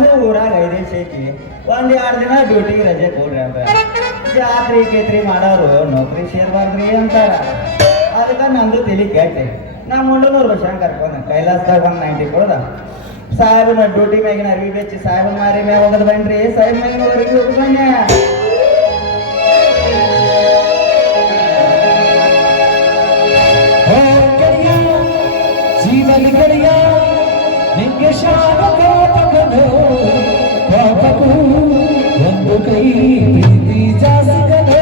ಹೆಂಗೂ ಊರಾಗ 5 ದಿವಸ ಐತಿ, 1-2 ದಿನ ಡ್ಯೂಟಿಗೆ ರಜೆ ಕೊಡ್ರಿ ಅಂತ. ಜಾತ್ರೆ ಕೇತ್ರಿ ಮಾಡೋರು ನೌಕರಿ ಸೇರ್ಬಾರ್ದ್ರಿ ಅಂತಾರ. ಅದಕ್ಕೆ ನಂದು ತಿಳಿ ಕೆಟ್ಟೆ. ನಾ ಮುಂಡನೂರು ವರ್ಷ ಕರ್ಕೊಂಡು ಕೈಲಾಸದಾಗ 190 ಕೊಡ್ದ. ಸಾಹೇಬನ ಡ್ಯೂಟಿ ಮ್ಯಾಗಿನ ಅರಿವಿ ಬೆಚ್ಚಿ ಸಾಹೇಬನ ಮಾರಿ ಮ್ಯಾಗ ಹೋಗದ್ ಬನ್ರಿ. ಸಾಹೇಬ್ ಮ್ಯಾಗಿನ ಅರಿವಿ ಹೋಗಿ ಬನ್ನಿ. ಜೀವನ ಗೆಳೆಯ ನಿಂಗೆ ಶಾಪ ಪಾಪಕನು ಪಾಪಕು ಒಂದು ಕೈ ಪ್ರೀತಿ ಜಾಸ್ತಿಗನು.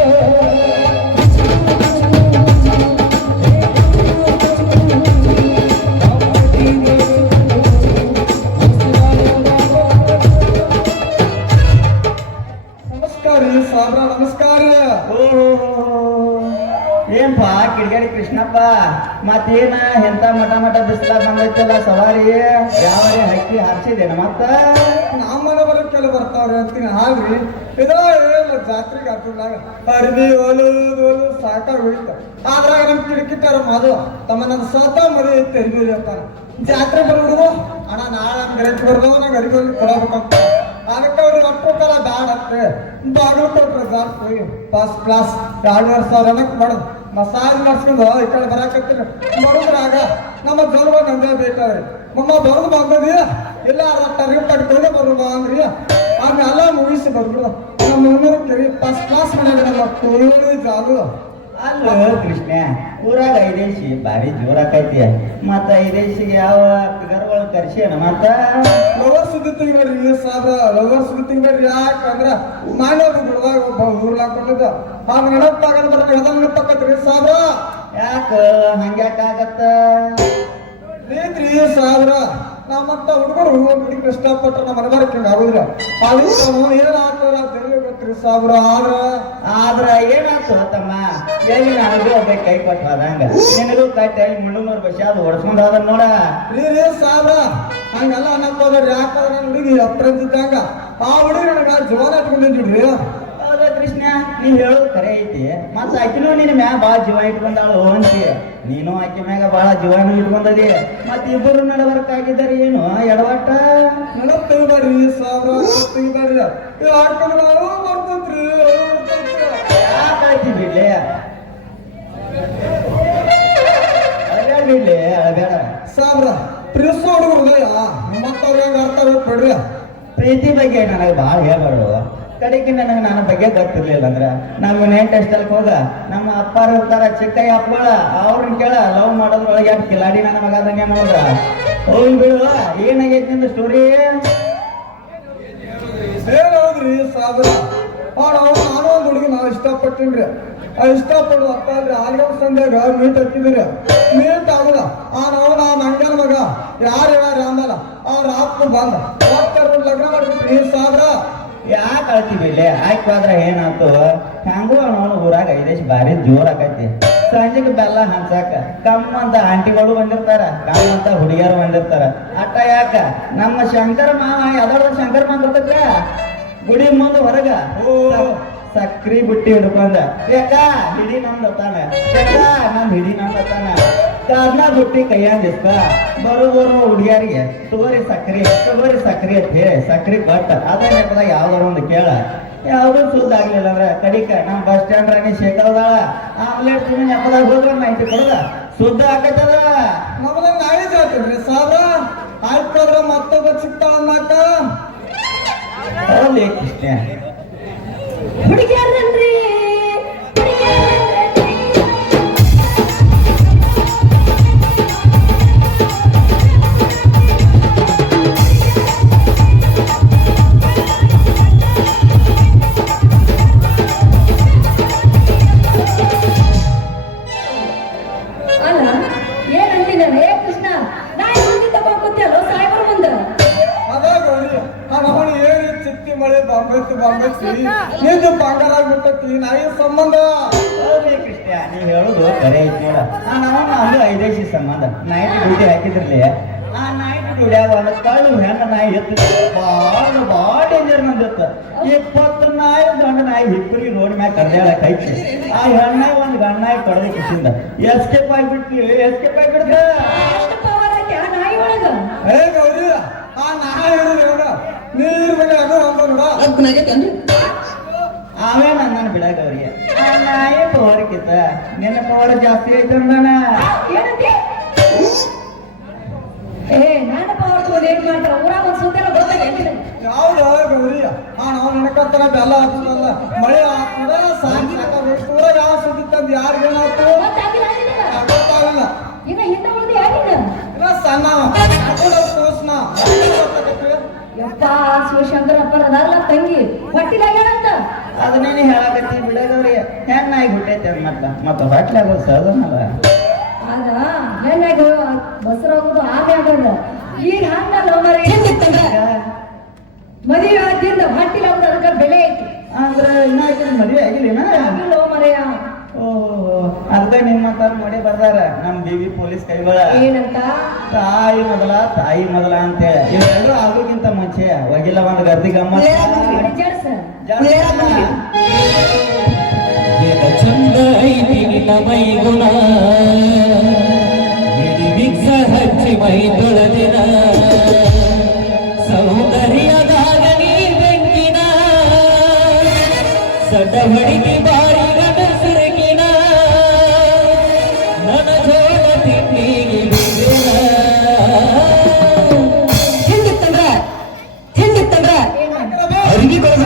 ನಮಸ್ಕಾರ ರೀ ಸಾಬ್ರ, ನಮಸ್ಕಾರ. ಏನ್ಪಾ ಕಿಡಿಗೇಡಿ ಕೃಷ್ಣಪ್ಪ, ಮತ್ತೇನ ಎಂತ ಮಠ ಬಿಸ್ಲ ಬಂದೈತಲ್ಲ ಸವಾರಿ? ಯಾವರೇ ಹಕ್ಕಿ ಹಾರಿಸಿದೇನ ಮತ್ತ? ನಮ್ಮನೆ ಬರೋಕ್ ಕೆಲ ಬರ್ತಾವ್ರಿ ಅಂತೀನಿ. ಹಾಲ್ರಿ ಇದ ಇಲ್ಲ ಜಾತ್ರೆಗೆ ಹಾಕಿದಾಗ ಅರ್ಬಿ ಓಲು ಸಾಕಾಗಿ ಹೋಯ್ತ. ಆದ್ರಾಗ ನಮ್ ಕಿಟಕಿತಾರ ಮಾದು ತಮ್ಮ ನನ್ನ ಸ್ವತ ಮರಿ ಐತೆ ಅರ್ಬಿ ಅಂತ. ಜಾತ್ರೆ ಬರ್ಬಿಡುದು ಅಣ್ಣ, ನಾಳೆ ನಮ್ಗೆ ರೇಟ್ ಬರ್ದವ ನಂಗೆ ಅರ್ಬಿ ಕೊಡಬೇಕಂತ. ಅದಕ್ಕೆ ಅವ್ರಿಗೆ ಅಪ್ಪಲ್ಲ ಬ್ಯಾಡ ಅಂತೆ ಬಾಗಿಲು ಕೊಟ್ರೆ ಜಾತ್ ಹೋಗಿ ಫಸ್ಟ್ ಕ್ಲಾಸ್ 2,500 ಅನ್ನಕ್ಕೆ ಮಾಡೋದು. ಮಸಾಜ್ ಮಾಡಿಸ್ಕೊಂಡು ಈ ಕಡೆ ಬರಾಕತ್ತೀರಿ ಬರುದ್ರಾಗ ನಮ್ಮ ಜೋರ್ಗ ನಂದೇ ಬೇಕಾದ್ರಿ. ಮಮ್ಮ ಬರೋದು ಬಂದದಿ ಇಲ್ಲ ಟರ್ಗಿ ಪಡ್ಕೊಂಡೆ ಬರುವ ಅಂದ್ರಿ. ಆಮೇಲೆ ಮುಗಿಸಿ ಬರ್ಬಿಡು. ನಮ್ಮ ಮುನ್ನೂರು ಕೆರಿ ಫಸ್ಟ್ ಕ್ಲಾಸ್ ಮನೆಯಾಗ ನಮ್ಮ ಕೋಳಿ ಜಾಲು. ಅಲ್ಲ ಕೃಷ್ಣ, ಊರಾಗ 5 ದಿವಸ ಭಾರಿ ಜೋರಾಕೈತಿ. ಮತ್ತ 5 ದಿವಸಿಗೆ ಯಾವ ಫಿಗರ್ಗಳು ಕರ್ಸಿಯನ ಮತ್ತ? ಲವರ್ ಸುದ್ದಿ ತೆಗಿಬೇಡ್ರಿ ಸಾಬ್ರ, ಲವರ್ ಸುದ್ದಿ ತೆಗಿಬೇಡ್ರಿ. ಯಾಕಂದ್ರ ನಾನೇ ಒಬ್ಬ ಬಿಡದಾಗ ಒಬ್ಬ ಊರ್ಲಾಕೊಂಡಿದ್ದ ಆಗ ನೆನಪಾಗದ ಬರ್ರಿ. ಅದ ನೆನಪಾಕತ್ರಿ ಸಾಬ್ರ. ಯಾಕ ಹಂಗ್ಯಾಕಾಗತ್ತ ರೀ ಸಾಬ್ರ? ನಮ್ಮಂತ ಹುಡುಗರು ಹುಡುಗಿ ಕಷ್ಟಪಟ್ರ ನಮ್ಮ ಮನಬಾರಕ್ ಹಿಂಗ ಆಗುದಿಲ್ಲ. ಅದಕ್ಕೆ ಏನಾಗ್ತಾರ ಗೊತ್ತ್ರಿ ಸಾಬ್ರ. ಆದ್ರ ಏನಾಯ್ತು ತಮ್ಮ? ಎಲ್ಲಿ ನನಗೂ ಒಬ್ಬ ಕೈ ಕೊಟ್ಟು ಹೋದಂಗ ನಿನಗೂ ಕಟ್ಟಿ ಮುಳ್ಳೂರು ಬಸ್ ಅದು ಹೊಡ್ಸ್ಕೊಂಡ್ ಹೋದ ನೋಡ. ರೀ ಸಾಬ್ರ ಹಂಗೆಲ್ಲ ಅನ್ನಕ್ ಹೋದ್ರಿ. ಯಾಕಂದ್ರೆ ನನ್ನ ಹುಡುಗಿ ಅಪ್ರಂತಿದ್ದಂಗ ಆ ಹುಡುಗಿ ನನಗ ಜೋರ ಇಟ್ಕೊಂಡಿದ್ರಿ. ಹೌದಾ ಕೃಷ್ಣ, ನೀವ್ ಹೇಳೋದು ಕರೆ ಐತಿ. ಮತ್ತ ಆಕಿನೂ ನಿನ್ನ ಮ್ಯಾಗ ಬಾಳ ಜೀವ ಇಟ್ಕೊಂಡಾಳು ಅಂತಿ. ನೀನು ಆಕಿ ಮ್ಯಾಗ ಬಾಳ ಜೀವನೂ ಇಟ್ಕೊಂಡದಿ. ಮತ್ತ ಇಬ್ಬರು ನಡವರ್ಕಾಗಿದ್ದಾರೆ ಏನು ಎಡವಟ್ಟ? ನೆನಪ್ ತೆಗಿಬೇಡ್ರಿ ಸಾಬ್ರ, ತೆಗಿಬೇಡ್ರಿ. ಯಾಕಂದ್ರೆ ನಾವು ಬರ್ತೈತ್ರಿ. ಯಾಕಾಯ್ತಿ ಬಿಡ್ಲಿ ಬಿಡ್ಲಿ ಅಳಬೇಡ ಸಾಬ್ರ. ಪ್ರಿಸ್ ಹುಡುಗರು ನಮ್ಮತ್ತವ್ರ ಹೆಂಗ ಅರ್ಥ ಬಿಡ್ರಿ. ಪ್ರೀತಿ ಬಗ್ಗೆ ನನಗೆ ಭಾಳ ಹೇಳ್ಬಾರ್ದು. ಕಡೆಗೆ ನನಗೆ ನನ್ನ ಬಗ್ಗೆ ಗೊತ್ತಿರ್ಲಿಲ್ಲ ಅಂದ್ರ ನಮ್ಮ ನೆಂಟ್ ಅಷ್ಟಲ್ಕ ಹೋಗ ನಮ್ಮ ಅಪ್ಪಾರು ಇರ್ತಾರ ಚಿಕ್ಕಯ್ಯ ಅಪ್ಪಳ, ಅವ್ರನ್ನ ಕೇಳ ಲವ್ ಮಾಡೋದ್ರೊಳಗೆ ಯಾಕೆ ಕಿಲಾಡಿ ನನ್ನ ಮಗ ಅದಂಗೆ ನೋಡ್ರ. ಹೋಗಿ ಬಿಡು, ಏನಾಗೈತಿ ನಿಂದು ಸ್ಟೋರಿ? ಹೌದ್ರಿ ಸಾಬ್ರ, ನಾನು ಒಂದು ಹುಡುಗಿ ನಾವು ಇಷ್ಟಪಟ್ಟಿನ್ರಿ. ಇಷ್ಟಪಡೋದು ಅಪ್ಪ ಅಲ್ರಿ. ಆಲ್ಗಮ್ ಸಂಧ್ಯಾಗ ಮೀಟ್ ಹತ್ತಿದ್ರಿ. ಮೀಟ್ ಆಗುದ ನಾವು ಮಂಗನ ಮಗ ಯಾರು ಆಮೇಲೆ ಅವ್ರ ಅಪ್ಪ ಬಂದ ಲಗ್ನ ಮಾಡಿದ್ರಿ ಸಾಬ್ರ. ಯಾಕೆ ಅಳ್ತೀವಿ? ಆಯ್ಕೋದ್ರ ಏನಾಯ್ತು? ಹಂಗೂ ಅವನು ಊರಾಗ 5 ದಿವಸ ಭಾರಿ ಜೋರ್ ಆಕೈತಿ. ಸಂಜೆಗೆ ಬೆಲ್ಲ ಹಂಚಾಕ ಕಮ್ಮಂತ ಆಂಟಿಗಳು ಬಂದಿರ್ತಾರ, ಕಮ್ಮಂತ ಹುಡುಗಿಯರು ಬಂದಿರ್ತಾರ. ಅಟ್ಟ ಯಾಕ ನಮ್ಮ ಶಂಕರ ಮಾವ ಯಾವ್ದಾದ್ರು ಶಂಕರ ಮಾವ ಬರ್ತೈತ್ರ ಗುಡಿ ಮುಂದೆ ಹೊರಗ ಸಕ್ರಿ ಬುಟ್ಟಿ ಹಿಡ್ಕೊಂಡ ಯಾಕ ಹಿಡಿ ನಮ್ದತಾನ, ಯಾಕ ನಮ್ ಹಿಡಿ ನಮ್ದತಾನ ಕಾರ್ನ ಬುಟ್ಟಿ ಕೈಯಂದಿಸ್ಕ ಬರೋ ಹುಡುಗಿಯರಿಗೆ ತಗೋರಿ ಸಕ್ರಿ ಅಂತ ಹೇಳಿ ಸಕ್ರಿ ಕೊಟ್ಟ. ಅದೇ ನೆಪದಾಗ ಯಾವ್ದಾರ ಒಂದು ಕೇಳ. ಯಾವ್ದು ಸುದ್ದ ಆಗ್ಲಿಲ್ಲ ಅಂದ್ರೆ ಕಡಿಕ ನಮ್ಮ ಬಸ್ ಸ್ಟ್ಯಾಂಡ್ ರಾಣಿ ಶೇಖರದಾಳ ಆಮ್ಲೆಟ್ ತಿನ್ನ ನೆಪದಾಗ ಹೋದ್ರ 90 ಕೊಡದ ಸುದ್ದ ಆಕೈತದ. ನಮ್ಮದಾಗ ನಾಳೆ ಜಾತ್ರಿ ಸಾಬ್ರ. ಆಯ್ತಂದ್ರ ಮತ್ತೊಬ್ಬ ಸಿಗ್ತಾಳ ಅನ್ನಾಕ. ಹೌದು ಕೃಷ್ಣ, ಹುಡುಗಿಯರ್ರಿ ಅಲ್ಲ ಏನಂತೀನಿ ಕೃಷ್ಣ? ನಾನು ಮುಂದೆ ತಗೊಂಡ್ಕೊತಿಯಲ್ಲೋ ಸಾಯ್ಬರ್ ಮುಂದೆ ಅದಾಗ ನಮ್ಮನೆ ಏನಿ ಚಿತ್ತಿ ಮಳೆ ಬಾಂಬೈತಿ ನಿಜ ಬಂಗಾರ ಆಗ್ಬಿಟ್ಟತಿ. ನಾಯಿ ಸಂಬಂಧ. ಹೌದು ಕೃಷ್ಣ, ನೀವ್ ಹೇಳುದು ಕರೆ ಐತಿ ನೋಡ. ನಾವು 5 ದಿವಸ ಸಂಬಂಧ ನೈಟ್ ಡ್ಯೂಟಿ ಹಾಕಿದ್ರಲ್ಲಿ ಆ ನೈಟ್ ಡ್ಯೂಟಿಯಾಗ ಒಂದು ಕಳ್ಳು ಹೆಣ್ಣ ನಾಯಿ ಎತ್ತ ಭಾಳ ಡೇಂಜರ್ ನಂದಿತ್ತ. 20 ನಾಯಿ ಗಂಡ ನಾಯಿ ಇಬ್ಬರಿಗೆ ರೋಡ್ ಮ್ಯಾಗ ಕಡ್ದಾಳಕ್ ಐತಿ. ಆ ಹೆಣ್ಣಾಯಿ ಒಂದು ಗಂಡ ನಾಯಿ ಕಡ್ದ ಕಿಸಿಂದ ಎಸ್ಕೇಪ್ ಆಗ್ಬಿಡ್ತಿ. ನಾಯಿ ಒಳಗ ಗೌರಿ ಆ ನಾಯಿ ಹಿಡಿದ ನೀ ಲಗ್ನ ಆಗೈತೇನ್ರಿ ಅವೇ ನನ್ನ ಬಿಡಾಕ ಅವ್ರಿಗೆ ನಾಯಿ ಪವರ್ಕಿತ್ತ ನಿನ್ನ ಪವರ್ ಜಾಸ್ತಿ ಐತಂದಣ ಏನಂತೆ ಏ ನಾನು ಪವರ್ ತಗೊಂಡು ಏನ್ ಮಾಡ್ತಾರ ಊರಾಗ ಒಂದ್ ಸುತ್ತಾರ ಗೊತ್ತಾಗ ಯಾವ್ದು ಗೌರಿ ನಾವು ನೆನಕತ್ತಾರ ಬೆಲ್ಲ ಹಾಕ್ತದಲ್ಲ ಮಳೆ ಹಾಕ್ತದ ಸಾಕಾಗ ಯಾವ ಸುದ್ದಿ ತಂದು ಯಾರಿಗೇನಾಯ್ತು ಗೊತ್ತಾಗಲ್ಲ ಈಗ ಹಿಂದೆ ಉಳಿದು ಯಾಕಿಲ್ಲ ಇನ್ನ ಸಣ್ಣ ತೋರ್ಸ್ನ ಯಪ್ಪ ಶಿವಶಂಕರ ಅಪ್ಪರ ಅದಲ್ಲ ತಂಗಿ ಹೊಟ್ಟಿಲಾಗ್ಯಾಳಂತ ಅದನ್ನೇನು ಹೇಳಕತ್ತಿ ಬಿಡಾಕವ್ರಿಗೆ ಹೆಣ್ಣಾಗಿ ನಾಯಿ ಹುಟ್ಟೈತೆ ಮತ್ತ ಹೊಟ್ಲಾಗ ಸಹಜನಲ್ಲ ಆಗ ಹೆಣ್ಣಾಗ ಬಸರು ಹೋಗುದು ಆಮೆ ಆಗೋದು ಈಗ ಹಂಗಲ್ಲ ಮರಿ ಮದುವೆ ಆದ್ರಿಂದ ಹೊಟ್ಟಿಲಾಗುದು ಅದಕ್ಕೆ ಬೆಲೆ ಐತಿ ಅಂದ್ರೆ ಇನ್ನಾಯ್ತು ಮದುವೆ ಆಗಿಲ್ಲ ಆಗಿಲ್ಲ ಮರೆಯ ಅದಕ್ಕೆ ನಿಮ್ಮ ನೋಡಿ ಬರ್ದಾರ ನಮ್ ಬಿವಿ ಪೊಲೀಸ್ ಕೈಗಳ ಏನಂತ ತಾಯಿ ಮೊದಲ ಅಂತೇಳಿ ಇವೆಲ್ಲರೂ ಆಗೋಕ್ಕಿಂತ ಮುಂಚೆ ಹೋಗಿಲ್ಲ ಒಂದು ಗರ್ದಿ ಗಮ್ಮತ್ ಚಂದ ಐತಿ ನಿನ್ನ ಮೈಗುಣ ಮಿಕ್ಸ ಹಚ್ಚಿ ಮೈ ತೊಳೆದಿನ ಸೌಂದರ್ಯದಾಗ ನೀ ಬೆಂಕಿನ ಸಡಬಡಿಗೆ ಬಾರಿ ಗಡಸರಗಿನ ನನ್ನ ಜೋಡ ತಿಂಡಿಗೆ ಹಿಂಗಿತ್ತಂದ್ರ ಅರಿವಿ ಕೊಡದ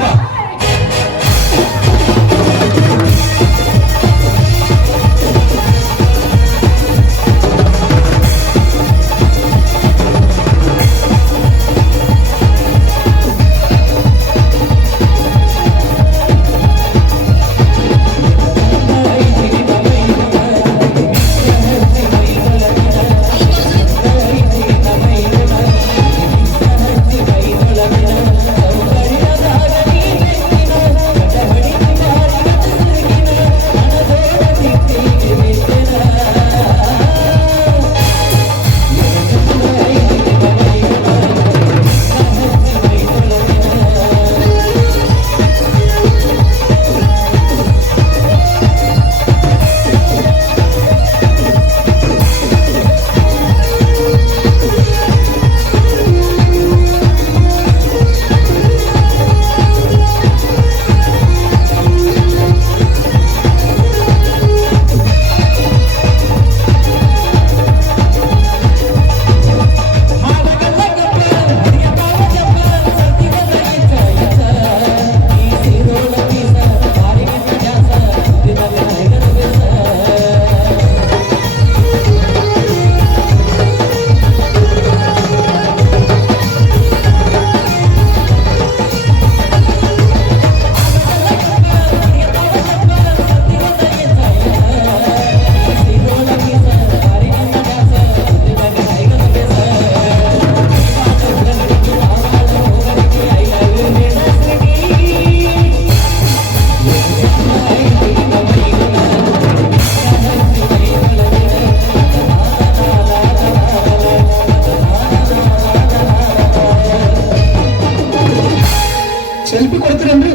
ಸೆಲ್ಫಿ ಕೊಡ್ತೀರೇನ್ರಿ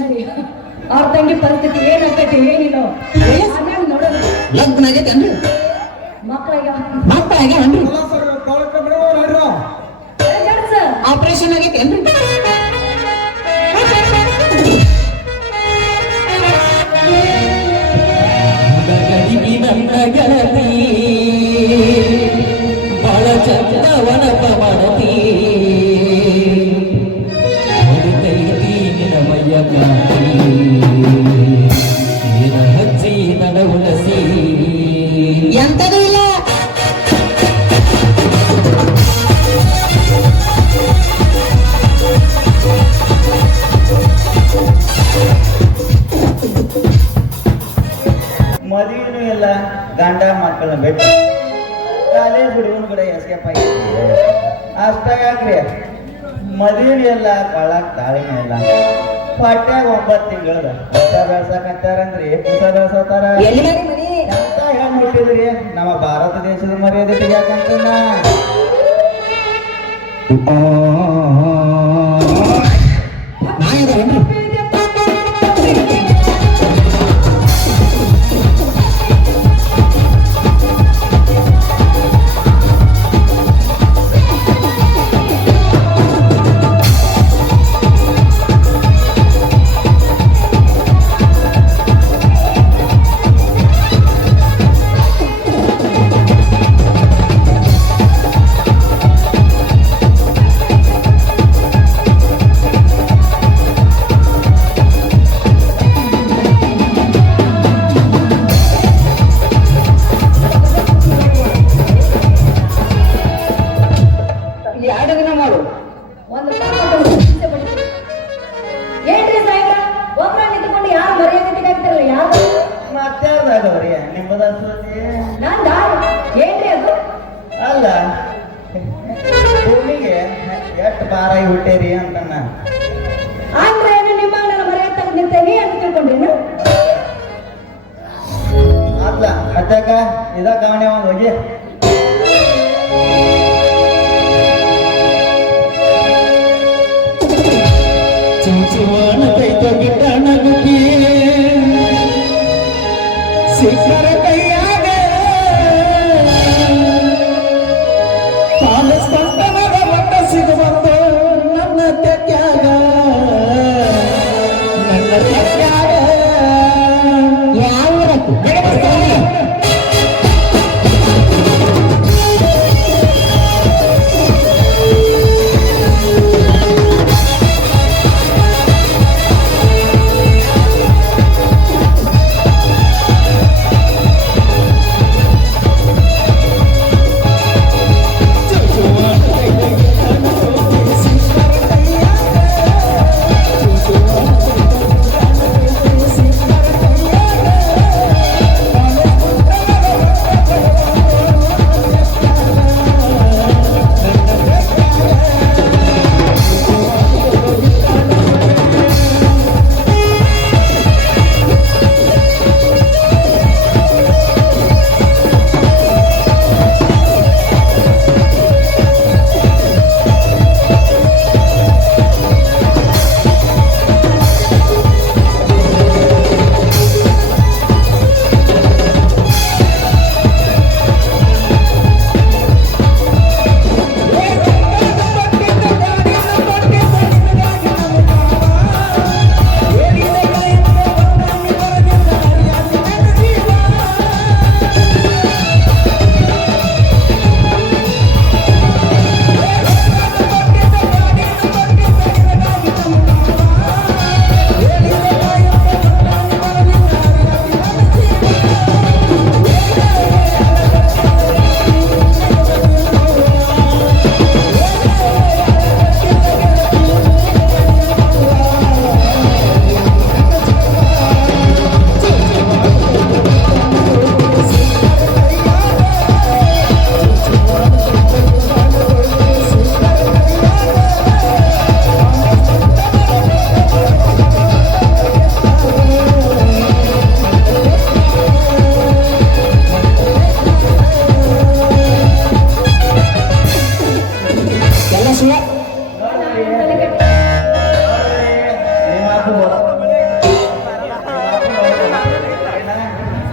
ನಡಿ ಅವ್ರ ತಂಗಿ ಪರಿಸ್ಥಿತಿ ಏನಾಗ್ತೈತಿ ಏನಿಲ್ಲ ನೋಡೋಣ ಲಗ್ನ ಆಗೈತೇನ್ರಿ ಮಕ್ಕಳಿಗೆ ಆಗ್ಯಾವನ್ರಿ ಆಪರೇಷನ್ ಆಗೈತೇನ್ರಿ ಗಡಿಗೆ ನನ್ನ ಗೆಳತಿ ಬಹಳ ಚಂದವನ ಪವನತಿ ಹೊಡಿತೈತಿ ನಿನ ಮೈಯ ಕಾಂತಿ ನಿನ ಹಚ್ಚಿ ನನ ಉಣಸಿ ಎಂತದೂ ಇಲ್ಲ ಮದುವೆನೂ ಇಲ್ಲ ಗಂಡ ಮಕ್ಕಳನ್ನ ಬಿಟ್ಟು ಕಾಲೇಜ್ ಹುಡುಗನ ಕೂಡ ಎಸ್ಕೇಪ್ ಆಗೈತಿ ಅಷ್ಟಾಗ್ರಿ ಮದುವೆನೂ ಇಲ್ಲ ಕೊಳ್ಳಾಕ್ ತಾಳಿನೂ ಇಲ್ಲ ಪಟ್ಯಾಗ 9 ತಿಂಗಳದ ಹೊಸ ಬೆಳ್ಸಕಂತಾರಂದ್ರಿ ಹೊಸ ಬೆಳ್ಸತಾರ ಎಂತ ಹೇಳ್ಬಿಟ್ಟಿದ್ರಿ ನಮ್ಮ ಭಾರತ ದೇಶದ ಮರ್ಯಾದೆ ತೆಗಿಯಾಕಂತ ಆಗವ್ರಿ ನಿಮ್ಮದ ಸುದ್ದಿ ನಂದ ಏನ್ರಿ ಅದು ಅಲ್ಲ ಭೂಮಿಗೆ ಎಷ್ಟು ಬಾರಾಗಿ ಹುಟ್ಟೇರಿ ಅಂತಣ್ಣ ಅಂದ್ರೆ ಏನು ನಿಮ್ಮ ನನ್ನ ಮರ್ಯಾದೆ ತೆಗೆದು ನಿಂತೇನಿ ಅಂತ ತಿಳ್ಕೊಂಡೇನು ಅಲ್ಲ ಮತ್ತಾಕ ಇದ ಕಾವಣೆ ಒಂದು ಹೋಗಿ ಚುಂಚುವಾನ ಕೈತ ಗಿಟ್ಟಣ ಗುಬ್ಬಿ ಸಿಕ್ಕರ ಕೈಯಾಗ ಕಾಲೇಜ್ ಪಂತನದ ಮಟ್ಟ ಸಿಗಬಂದು ನನ್ನ ತೆಕ್ಯಾಗ ನನ್ನ ತೆಕ್ಯಾಗ ಯಾವ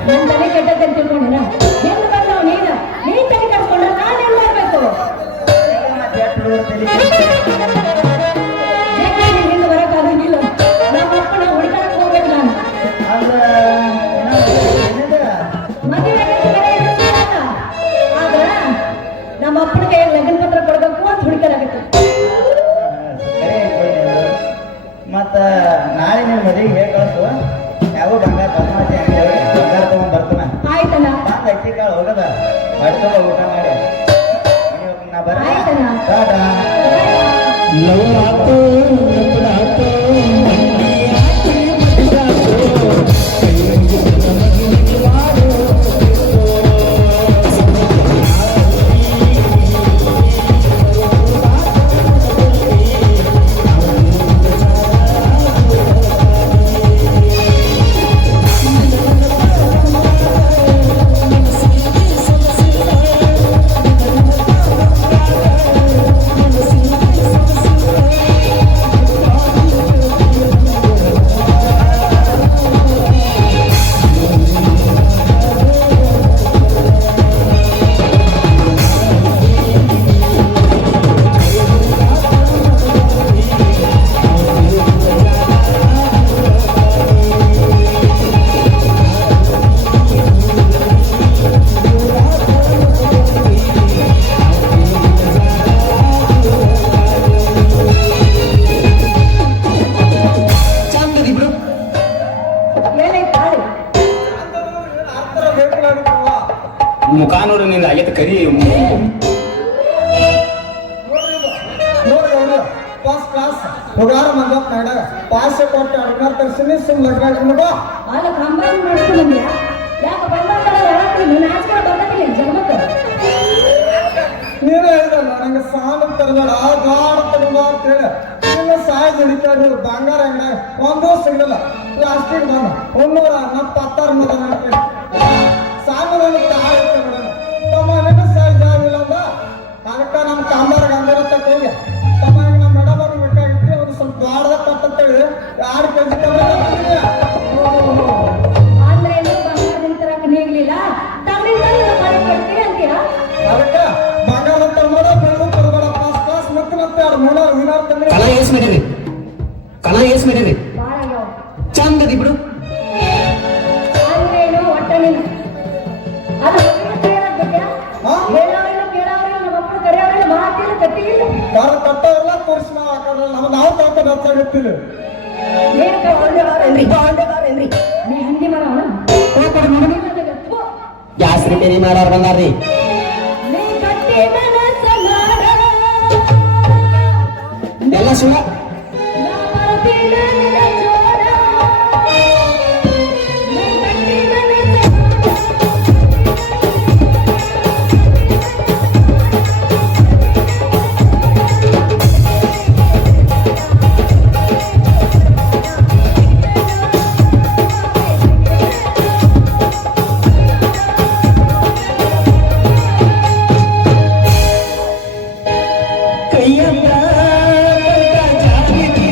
ನನ್ನ ತಲೆ ಕೆಟ್ಟದಂತ ತಿಳ್ಕೊಂಡಿನ ಹೆಂಗ್ ಬಂದವ ನೀನ್ ತಲೆ ಕಟ್ಕೊಂಡ್ರೆ ನಾನೆಲ್ಲ ಇರ್ಬೇಕು ಹಿಂದೆ ಬರಕ್ಕಾಗಂಗಿಲ್ಲ ನಮ್ಮ ಅಪ್ಪನ ಹುಡುಕಾಡಕ್ ಹೋಗ್ಬೇಕು ನಾನು ಮದುವೆ ಆದ್ರ ನಮ್ಮ ಅಪ್ಪನಿಗೆ ಲಗ್ನ ಪತ್ರ ಕೊಡ್ಬೇಕು ಅಂತ ಹುಡುಕಾಡಕತ್ತೆ ಮತ್ತ ನಾಳೆ ನೀವು ಮದುವೆಗೆ ಹೇಗೆ ಕಳಿಸು ಯಾವ ಬಂಗಾರ ಬದಮಾಸಿ ಬಂಗಾರ ತಗೊಂಡ್ ಬರ್ತಾನ ಆಯ್ತಣ್ಣ ಬಂದ ಅಕ್ಕಿ ಕಾಳು ಹೋಗದ ಮಾಡ್ಕೊಂಡು ಊಟ ಮಾಡಿ ನಾ ಬರ್ತೀನಿ ಆಯ್ತಣ್ಣ. ಟಾಟಾ. ಲವ್ ಆತೋ ನಪರಾತೋ ಮಂಡಿಯಾಕೆ ಮಡಿದಾತೋ ಕೈ ಮುಗಿದ ಮಗಿಲಿಗೆ ವಾರೋ ಮುಖಾನೂರು ನಿಂದ ಆಗೈತೆ ಕರಿ ಫಸ್ಟ್ ಕ್ಲಾಸ್ ಹುಗಾರ ಮಂದಪ್ಪ ನಾಡ ಪಾಸ್ ಕೊಟ್ಟು ಅಡ್ಮಾರ್ ತರ್ಸಿನಿ ಸುಮ್ ಲಗ್ನ ಅಲ್ಲ ಕಂಬೈನ್ ಮಾಡ್ಕೊಂಡ್ಯಾ ಯಾಕೆ ಬಂದವರ ಹೇಳತ್ತೀನಿ ನಾಚಿಕೆ ಬರ್ತೈತಿಲ್ಲ ಜನ್ಮಕ್ಕೆ. ನೀವೇ ಹೇಳಿದಲ್ಲ ನಂಗೆ ಸಾಲ ತರಬೇಡ ಗಾಢ ತರಬೇಡ ಅಂತ ಹೇಳಿ ಇನ್ನು ಸಾಯ್ದು ಹಿಡಿಕಾಡ್ರಿ ಬಂಗಾರ ಅಂಗಡಿಯಾಗ ಒಂದೂ ಸಿಗಲಿಲ್ಲ ಪ್ಲಾಸ್ಟಿಕ್ ಬಂದ 176 ಮದ ಸಾಲದಲ್ಲಿ ತಾಯಿ ತಮ್ಮ ನಿನ್ನ ಸಾಯ್ ಜಾಗಿಲ್ಲ ಅಂದ ಅದಕ್ಕೆ ನಮ್ಮ ಕಾಂಬಾರ ಗಂಧರ ತಕ್ಕ ಹೋಗಿ ತಮ್ಮ ನಮ್ಮ ಮೇಡಮ್ ಅವ್ರಿಗೆ ಬೇಕಾಗಿತ್ತು ಅವ್ರು ಸ್ವಲ್ಪ ದ್ವಾರದ ಕಟ್ಟಂತೇಳಿ 2 ಕೆಜಿ ತಗೊಂಡಿದ್ದೀವಿ. ಅಂದ್ರೆ ಏನು ಬಂಗಾರದಿಂದ ತರಕ್ ನೀಗ್ಲಿಲ್ಲ ತಮ್ಮಿಂದ ಮಾಡಿ ಕೊಡ್ತೀರಿ ಅಂತೀರಾ? ಅದಕ್ಕೆ ಬಂಗಾರ ತರಬೇಡ ಬೆಳ್ಳು ತರಬೇಡ ಫಸ್ಟ್ ಕ್ಲಾಸ್ ಮತ್ತೆ ಮತ್ತೆ 2 ವಿನಾರ್ ತಂದ್ರೆ ಕಣ ಏಸ್ ಮಾಡಿರಿ ಕಣ ಏಸ್ ಮಾಡಿರಿ ಬಾಳ ಆಗ್ಯಾವ. ಚಂದದಿ ಬಿಡು. ಅಂದ್ರೇನು ಒಟ್ಟ ನೀನು ಅದು ಹಾ? ಹೇಳೋರಿಲ್ಲ ಕೇಳೋರಿಲ್ಲ ನಮ್ಮ ಅಪ್ಪನ ಕರೆಯೋರಿಲ್ಲ ಮಾತಿಲ್ಲ ಕಟ್ಟಿಗಿಲ್ಲ. ಯಾರು ಕಟ್ಟೋರೆಲ್ಲ ತೋರಿಸಿ ನಾವು ಹಾಕೋದ್ರಲ್ಲ ನಾವು ತಗೊಂಡು ಹೆಚ್ಚಾಗಿರ್ತೀವಿ. ನೀನು ಬಾಂಡೆಗಾರೇನ್ರಿ ನೀ ಹಂದಿ ಮಾಡವನ ಜಾಸ್ತಿ ರಿಪೇರಿ ಮಾಡೋರು ಬಂದಾರ್ರಿ. ನೀ ಕಟ್ಟಿ ಮನಸ್ಸ ಮಾಡ ಎಲ್ಲ ಸುಳ್ಳ. ನಾ ಬರ್ತೀನ ನಿನ್ನ ಜೋಡ. ನೀ ಕಟ್ಟಿ ಮನಸ್ಸ ಕೈಯಲ್ಲ ಜಾರಿದಿ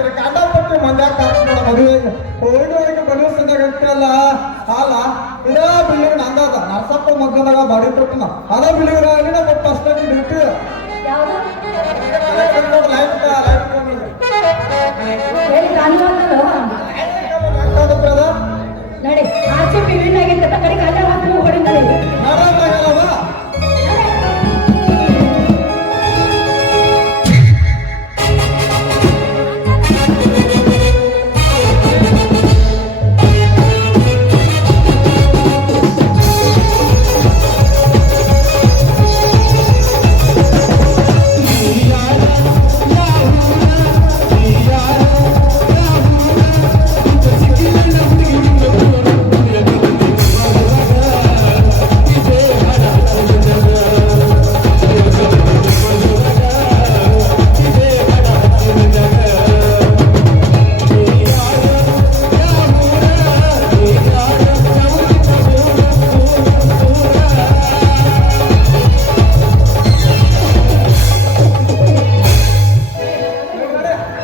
ಜಾತ್ರೆ ಕಾಂಡಪಟ್ಟಿ ಮಂದ್ಯಾಗ ಕಾರ್ಯಕ್ರಮ ಮದುವೆಗೆ ಹೋಗಿ ಬಲಿಸದಾಗತ್ತಲ್ಲ ಅಲ್ಲ ಇದೇ ಬಿಲ್ಡಿಂಗ್ ನಂದದ ನರಸಪ್ಪ ಮಗ್ಗದಾಗ ಬಾಡಿ ಕೊಟ್ಟನ ಅದ ಬಿಲ್ಡಿಂಗ್ ಆಗಲಿ ನಮ್ಮ ಫಸ್ಟ್ ಡ್ಯೂಟಿ ಯಾವುದು ಲೈಫ್ ಹೇಳಿ ಕಾಣುವಂತದ್ದು ನಡಿ ಆಚೆ ಟಿವಿ ಆಗಿದ್ದ ಕಡೆ ಕಾಲ ಮಾತ್ರ ಹೊಡಿತಾರೆ ನಾರಾಯಣವಾ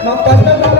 ನಾವು ಕಷ್ಟ